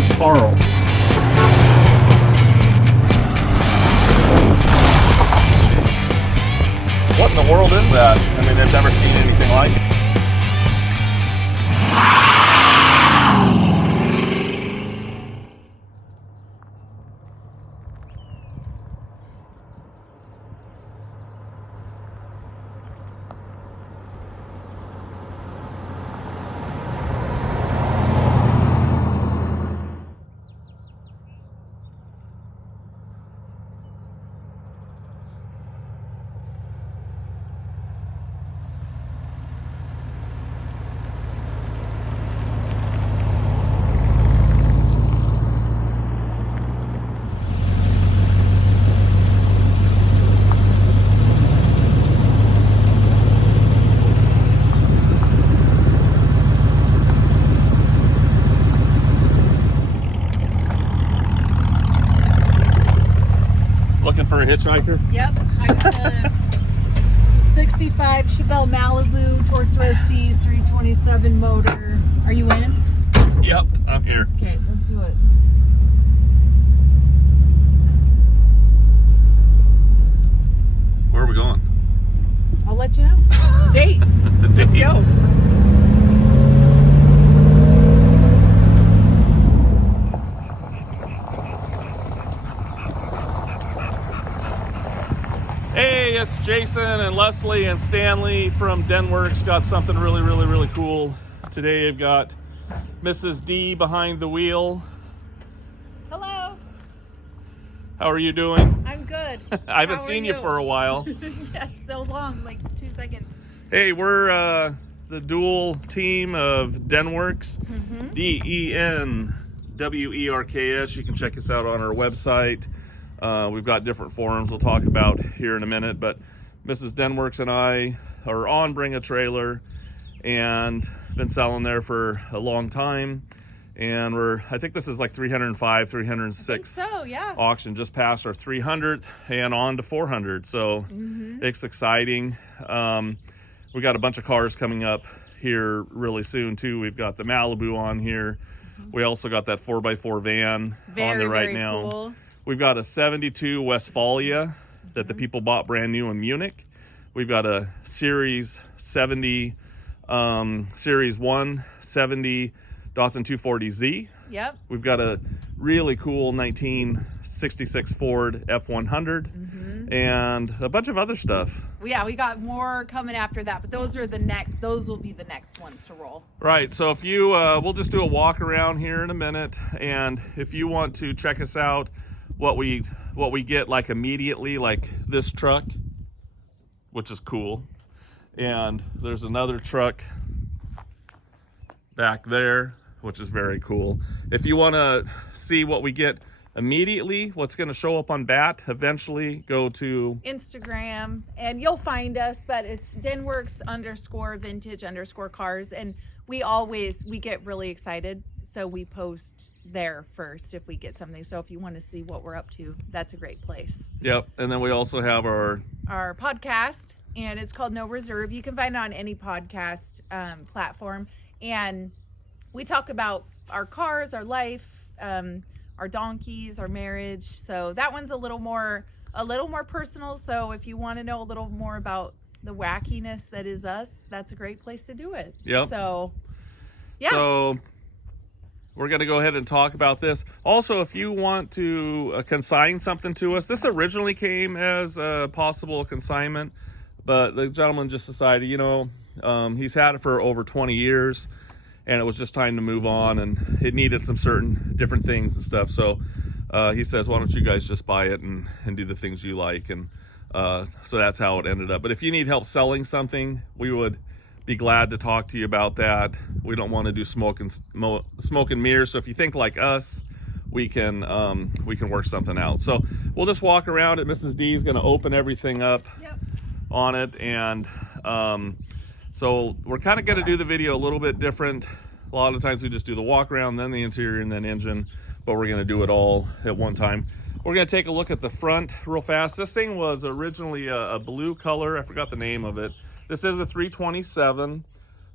says Carl. What in the world is that? I mean, they've never seen anything like it. Looking for a hitchhiker? Yep, I got a 65 Chevelle Malibu Torthrosties 327 motor. Are you in? Yep, I'm here. Okay, let's do it. Where are we going? I'll let you know. Date. Let's go. Hey, it's Jason and Leslie and Stanley from Denwerks. Got something really cool. Today I've got Mrs. D behind the wheel. Hello. How are you doing? I'm good. I haven't seen you for a while. Yes, so long, like 2 seconds. Hey, we're the dual team of Denwerks. Denwerks. You can check us out on our website. We've got different forums we'll talk about here in a minute, but Mrs. Denwerks and I are on Bring a Trailer and been selling there for a long time. And I think this is like 305, 306 so, yeah. auction, just past our 300th and on to 400. So it's exciting. We got a bunch of cars coming up here really soon too. We've got the Malibu on here. We also got that 4x4 van on there right now. Cool. We've got a 72 Westfalia that the people bought brand new in Munich. We've got a Series 70, Series 170 Datsun 240Z. Yep. We've got a really cool 1966 Ford F100 and a bunch of other stuff. Yeah, we got more coming after that, but those will be the next ones to roll. Right, so if you, we'll just do a walk around here in a minute, and if you want to check us out, what we get like immediately, like this truck, which is cool, and there's another truck back there, which is very cool. If you want to see what we get immediately, what's going to show up on BAT, eventually go to Instagram and you'll find us, but it's Denwerks_vintage_cars, and we get really excited, so we post there first if we get something. So if you want to see what we're up to, that's a great place. Yep. And then we also have our podcast, and it's called No Reserve. You can find it on any podcast platform, and we talk about our cars, our life, our donkeys, our marriage. So that one's a little more personal. So if you want to know a little more about the wackiness that is us, that's a great place to do it. Yep. So yeah. So we're going to go ahead and talk about this. Also, if you want to consign something to us, this originally came as a possible consignment, but the gentleman just decided, he's had it for over 20 years, and it was just time to move on, and it needed some certain different things and stuff. So he says, why don't you guys just buy it and do the things you like? And so that's how it ended up. But if you need help selling something, we would be glad to talk to you about that. We don't want to do smoke and mirrors. So if you think like us, we can work something out. So we'll just walk around it. Mrs. D is going to open everything up on it, and so we're kind of going to do the video a little bit different. A lot of times we just do the walk around, then the interior, and then engine, but we're going to do it all at one time. We're going to take a look at the front real fast. This thing was originally a blue color. I forgot the name of it. This is a 327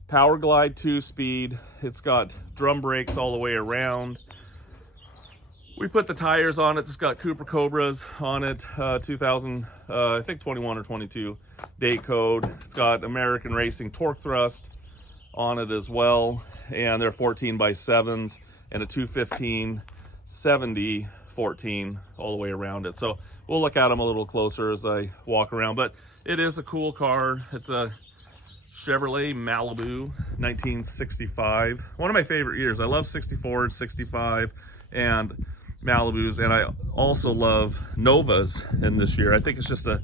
Power Glide 2-speed. It's got drum brakes all the way around. We put the tires on it. It's got Cooper Cobras on it, 2000, I think 21 or 22 date code. It's got American Racing torque thrust on it as well, and they're 14x7s and a 215 70 14 all the way around it. So we'll look at them a little closer as I walk around, but it is a cool car. It's a Chevrolet Malibu 1965. One of my favorite years. I love 64 and 65 and Malibus, and I also love Novas in this year. I think it's just a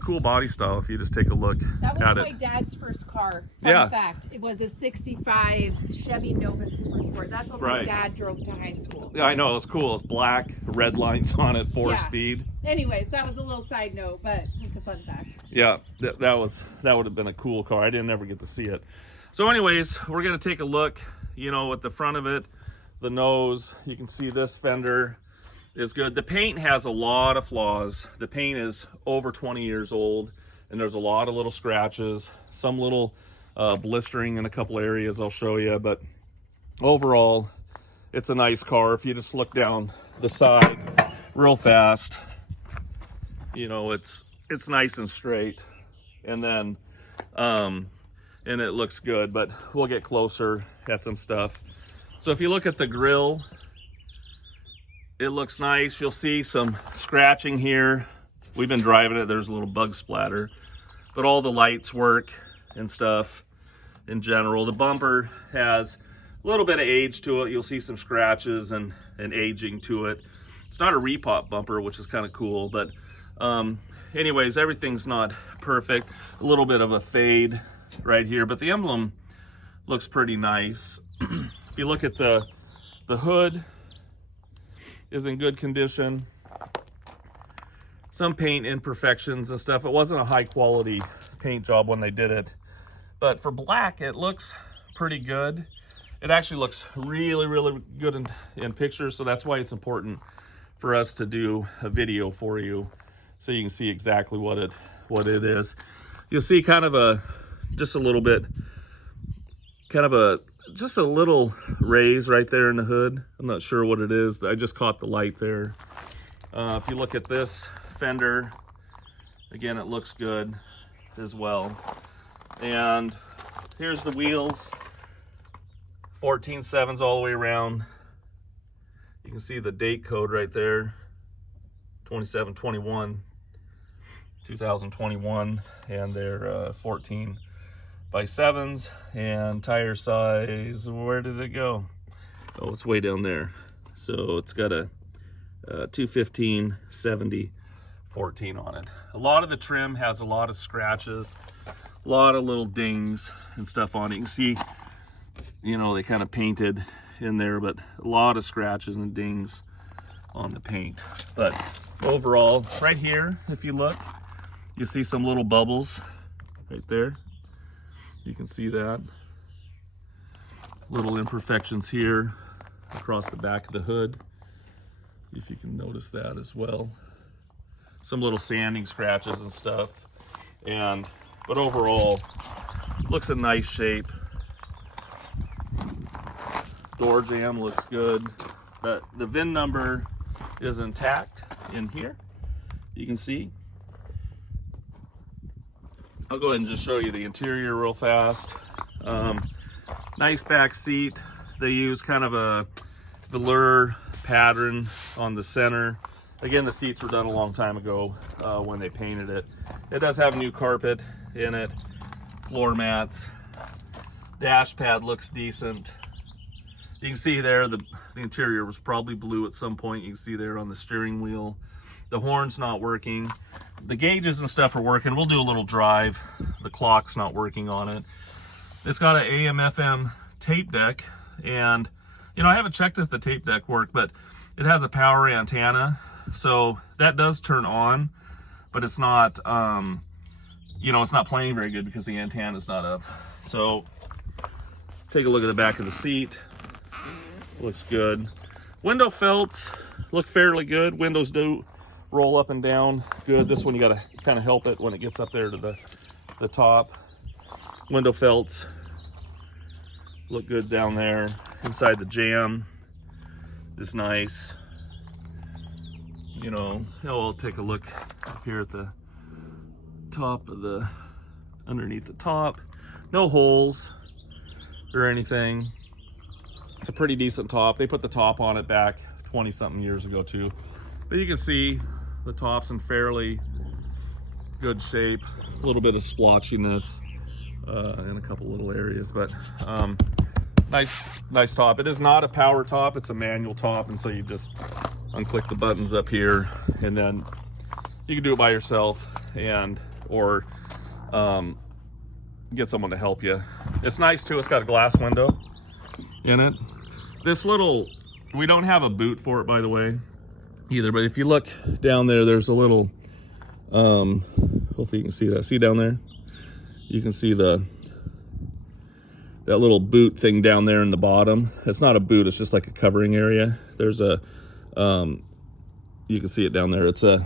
cool body style if you just take a look that was at my it. dad's first car. Yeah. Fun fact, it was a 65 Chevy Nova Super Sport. That's what my Right. dad drove to high school. Yeah, I know, it's cool. It's black, red lines on it, 4-speed. Anyways, that was a little side note, but just a fun fact. Yeah, that would have been a cool car. I didn't ever get to see it. So anyways, we're gonna take a look, at the front of it, the nose. You can see this fender is good. The paint has a lot of flaws. The paint is over 20 years old, and there's a lot of little scratches, some little blistering in a couple areas I'll show you, but overall, it's a nice car. If you just look down the side real fast, it's nice and straight, and then and it looks good, but we'll get closer at some stuff. So if you look at the grill, it looks nice. You'll see some scratching here. We've been driving it. There's a little bug splatter, but all the lights work and stuff in general. The bumper has a little bit of age to it. You'll see some scratches and aging to it. It's not a repop bumper, which is kind of cool, but anyways, everything's not perfect. A little bit of a fade right here, but the emblem looks pretty nice. If you look at the hood, is in good condition. Some paint imperfections and stuff. It wasn't a high quality paint job when they did it, but for black, it looks pretty good. It actually looks really, really good in pictures, so that's why it's important for us to do a video for you so you can see exactly what it is. You'll see kind of just a little raise right there in the hood. I'm not sure what it is. I just caught the light there. If you look at this fender, again, it looks good as well. And here's the wheels, 14.7s all the way around. You can see the date code right there, 2721, 2021, and they're 14x7s, and tire size, where did it go? Oh, it's way down there. So it's got a 215 70 14 on it. A lot of the trim has a lot of scratches, a lot of little dings and stuff on it. You can see, they kind of painted in there, but a lot of scratches and dings on the paint. But overall, right here, if you look, you see some little bubbles right there. You can see that. Little imperfections here across the back of the hood, if you can notice that as well. Some little sanding scratches and stuff. But overall, looks in nice shape. Door jamb looks good. The VIN number is intact in here. You can see. I'll go ahead and just show you the interior real fast. Nice back seat. They use kind of a velour pattern on the center. Again, the seats were done a long time ago when they painted it. It does have new carpet in it, floor mats. Dash pad looks decent. You can see there the interior was probably blue at some point. You can see there on the steering wheel. The horn's not working. The gauges and stuff are working. We'll do a little drive. The clock's not working on it. It's got an AM/FM tape deck, and I haven't checked if the tape deck worked, but it has a power antenna, so that does turn on, but it's not it's not playing very good because the antenna's not up. So take a look at the back of the seat. Looks good. Window felts look fairly good. Windows do roll up and down good. This one you got to kind of help it when it gets up there to the top. Window felts look good down there. Inside the jamb is nice. you know, we'll take a look up here at the top of the, underneath the top. No holes or anything. It's a pretty decent top. They put the top on it back 20 something years ago too. But you can see the top's in fairly good shape. A little bit of splotchiness in a couple little areas, but nice top. It is not a power top, it's a manual top, and so you just unclick the buttons up here, and then you can do it by yourself or get someone to help you. It's nice too, it's got a glass window in it. This little, we don't have a boot for it, by the way, either, but if you look down there, there's a little, hopefully you can see that. See down there? You can see that little boot thing down there in the bottom. It's not a boot, it's just like a covering area. There's a, you can see it down there. It's a,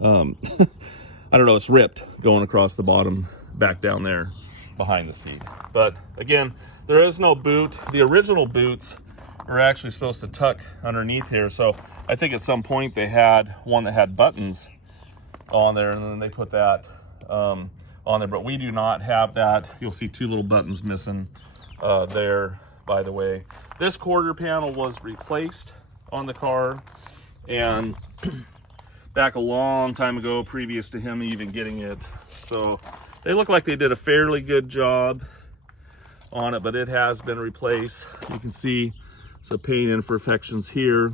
I don't know, it's ripped going across the bottom back down there behind the seat. But again, there is no boot. The original boots are actually supposed to tuck underneath here. So I think at some point they had one that had buttons on there, and then they put that on there, but we do not have that. You'll see two little buttons missing there, by the way. This quarter panel was replaced on the car, and back a long time ago, previous to him even getting it. So they look like they did a fairly good job on it, but it has been replaced. You can see some paint imperfections here,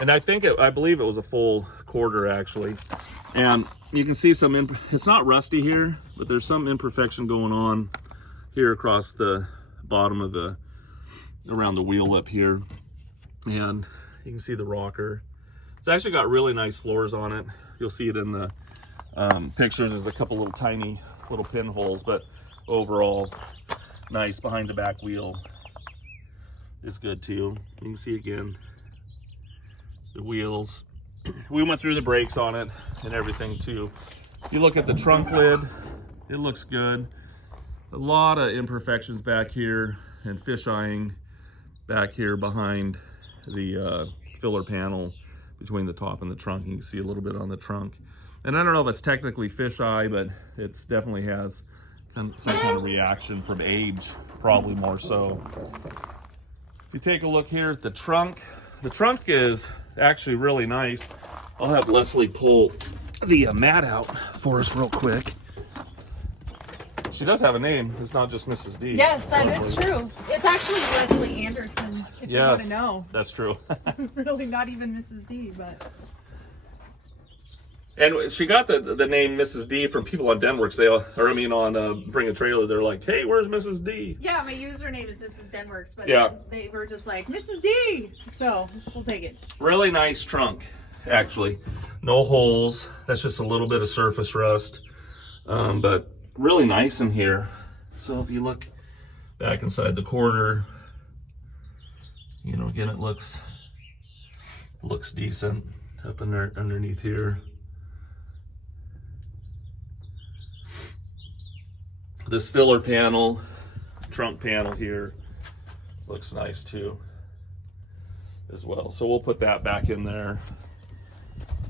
and I believe it was a full quarter actually. And you can see it's not rusty here, but there's some imperfection going on here across the bottom of around the wheel lip here. And you can see the rocker. It's actually got really nice floors on it. You'll see it in the pictures. There's a couple little tiny little pinholes, but overall nice. Behind the back wheel is good too. You can see again the wheels. We went through the brakes on it and everything too. If you look at the trunk lid, it looks good. A lot of imperfections back here and fish-eyeing back here behind the filler panel between the top and the trunk. You can see a little bit on the trunk. And I don't know if it's technically fisheye, but it's definitely has some kind of reaction from age, probably more so. If you take a look here at the trunk is actually really nice. I'll have Leslie pull the mat out for us real quick. She does have a name. It's not just Mrs. D. Yes, that is true. It's actually Leslie Anderson, if you want to know. That's true. Really not even Mrs. D, but... And she got the name Mrs. D from people on Denwerks. On Bring a Trailer. They're like, hey, where's Mrs. D? Yeah, my username is Mrs. Denwerks, but yeah, they were just like, Mrs. D! So, we'll take it. Really nice trunk, actually. No holes. That's just a little bit of surface rust. But really nice in here. So if you look back inside the quarter, you know, again, it looks decent up in there underneath here. This filler panel, trunk panel here, looks nice too as well. So we'll put that back in there,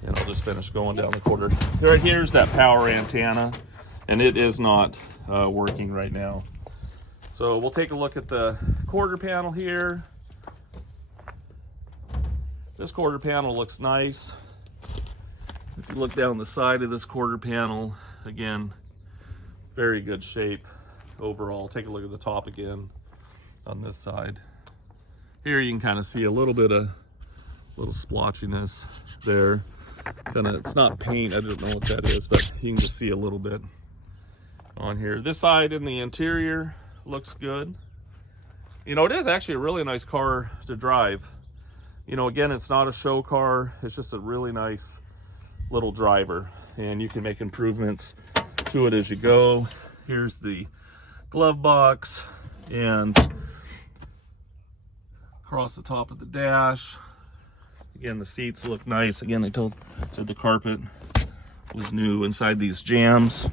and I'll just finish going down the quarter. Right here's that power antenna, and it is not working right now. So we'll take a look at the quarter panel here. This quarter panel looks nice. If you look down the side of this quarter panel, again, very good shape overall. Take a look at the top again on this side. Here you can kind of see a little bit of splotchiness there. It's not paint, I don't know what that is, but you can just see a little bit on here. This side in the interior looks good. You know, it is actually a really nice car to drive. You know, again, it's not a show car. It's just a really nice little driver, and you can make improvements to it as you go. Here's the glove box, and across the top of the dash. Again, the seats look nice. Again, they said the carpet was new inside these jams.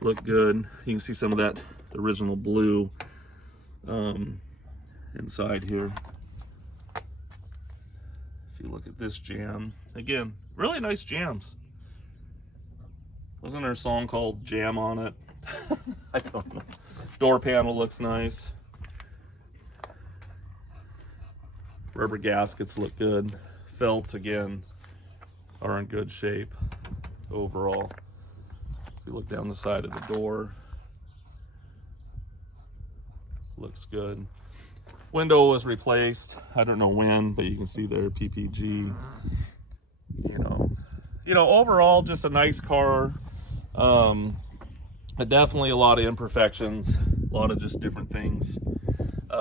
Look good. You can see some of that original blue inside here. If you look at this jam, again, really nice jams. Wasn't there a song called Jam on it? I don't know. Door panel looks nice. Rubber gaskets look good. Felts, again, are in good shape overall. If you look down the side of the door, looks good. Window was replaced. I don't know when, but you can see there PPG. You know, overall, just a nice car. But definitely a lot of imperfections, a lot of just different things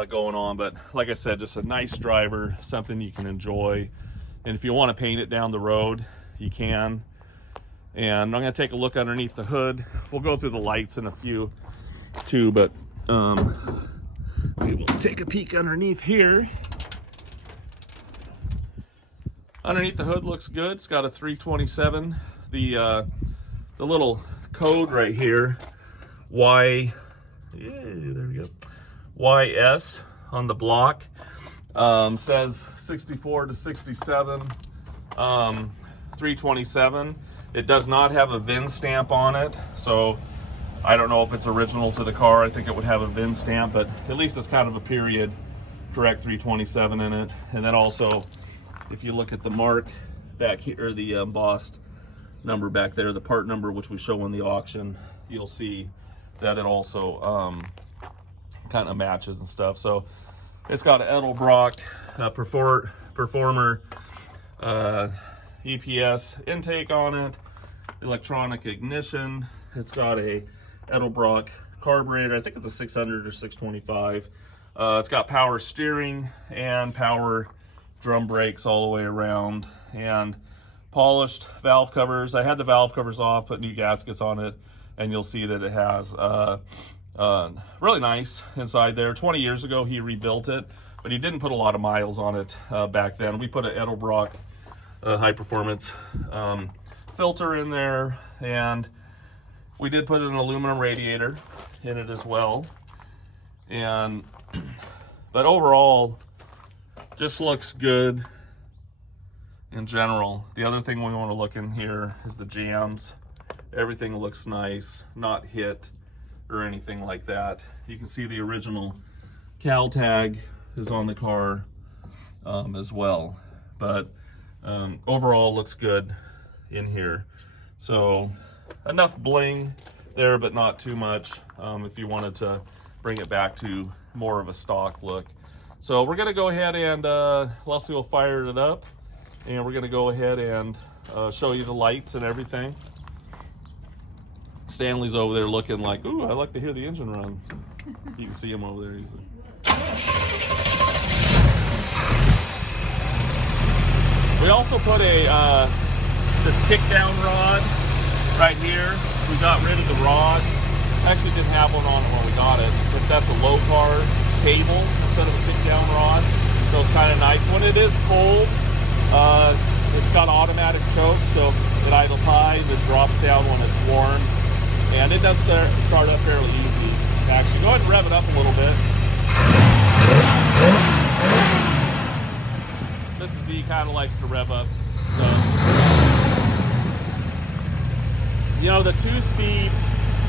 going on. But like I said, just a nice driver, something you can enjoy. And if you want to paint it down the road, you can. And I'm going to take a look underneath the hood. We'll go through the lights in a few too, but we will take a peek underneath here. Underneath the hood looks good. It's got a 327. The little code right here, there we go, YS on the block, says 64 to 67, 327. It does not have a VIN stamp on it, so I don't know if it's original to the car. I think it would have a VIN stamp, but at least it's kind of a period correct 327 in it. And then also, if you look at the mark back here, or the embossed number back there, the part number which we show in the auction, you'll see that it also kind of matches and stuff. So it's got an Edelbrock Performer EPS intake on it, electronic ignition. It's got a Edelbrock carburetor. I think it's a 600 or 625. It's got power steering and power drum brakes all the way around, and polished valve covers. I had the valve covers off, put new gaskets on it, and you'll see that it has really nice inside there. 20 years ago he rebuilt it, but he didn't put a lot of miles on it back then. We put an Edelbrock high performance filter in there, and we did put an aluminum radiator in it as well. And but overall, just looks good in general. The other thing we want to look in here is the jams. Everything looks nice, not hit or anything like that. You can see the original cal tag is on the car as well. But overall looks good in here. So enough bling there, but not too much if you wanted to bring it back to more of a stock look. So we're gonna go ahead and Leslie will fire it up, and we're gonna go ahead and show you the lights and everything. Stanley's over there looking like, ooh, I like to hear the engine run. You can see him over there easily. We also put a this kick down rod right here. We got rid of the rod. Actually didn't have one on it when we got it, but that's a low car cable instead of a kick down rod. So it's kind of nice. When it is cold, it's got automatic choke, so it idles high, then drops down when it's warm. And it does start up fairly easy. Actually, go ahead and rev it up a little bit. Mrs. B kind of likes to rev up. So, you know, the 2-speed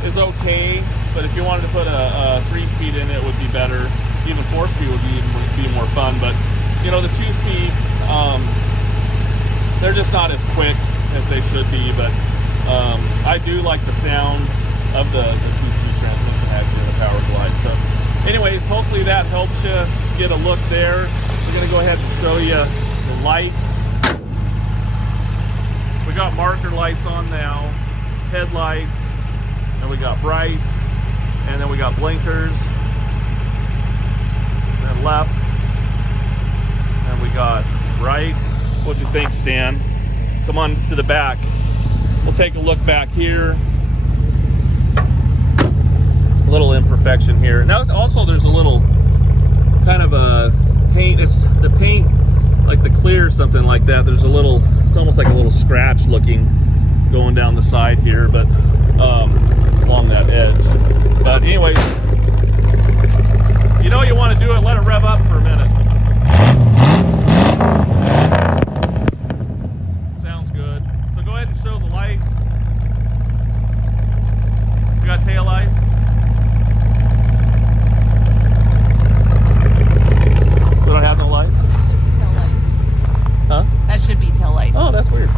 is okay, but if you wanted to put a 3-speed in it, would be better. Even 4-speed would be more fun. But you know, the 2-speed, they're just not as quick as they should be. But I do like the sound of the 2-speed transmission actually in a Power Glide. So anyways, hopefully that helps you get a look there. We're going to go ahead and show you the lights. We got marker lights on now, headlights, and we got brights, and then we got blinkers, and then left, and we got right. What'd you think, Stan? Come on to the back. We'll take a look back here. A little imperfection here. Now also there's a little kind of a paint. It's the paint, like the clear, something like that. There's a little. It's almost like a little scratch looking going down the side here, but along that edge. But anyways, you know you want to do it. Let it rev up for a minute. good. So go ahead and show the lights. We got tail lights. We don't have no lights? Tail lights. Huh? That should be tail lights. Oh, that's weird.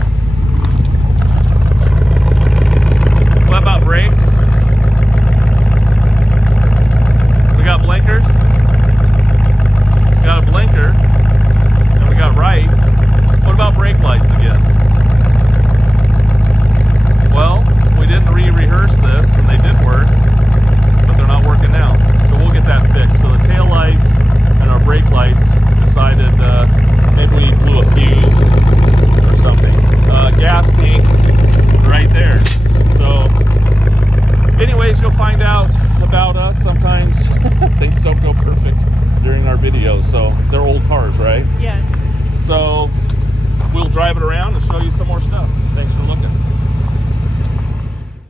What about brakes? We got blinkers. We got a blinker. And we got right. What about brake lights again? Well, we didn't re-rehearse this, and they did work, but they're not working now. So we'll get that fixed. So the tail lights and our brake lights decided maybe we blew a fuse or something. Gas tank right there. So anyways, you'll find out about us. Sometimes things don't go perfect during our videos. So they're old cars, right? Yes. So we'll drive it around and show you some more stuff. Thanks for looking.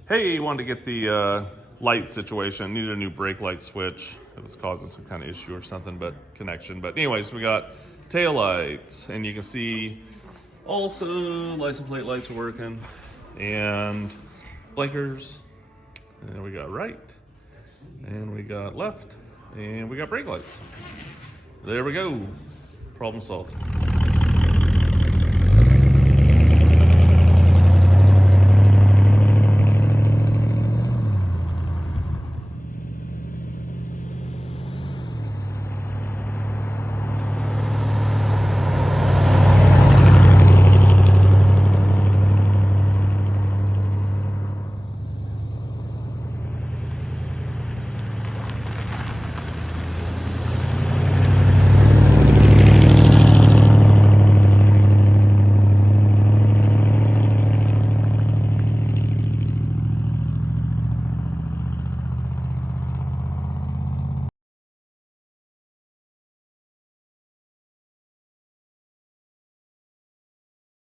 Hey, wanted to get the light situation. Needed a new brake light switch. It was causing some kind of issue or something, but connection. But anyways, we got tail lights, and you can see also license plate lights are working, and blinkers. And we got right, and we got left, and we got brake lights. There we go. Problem solved.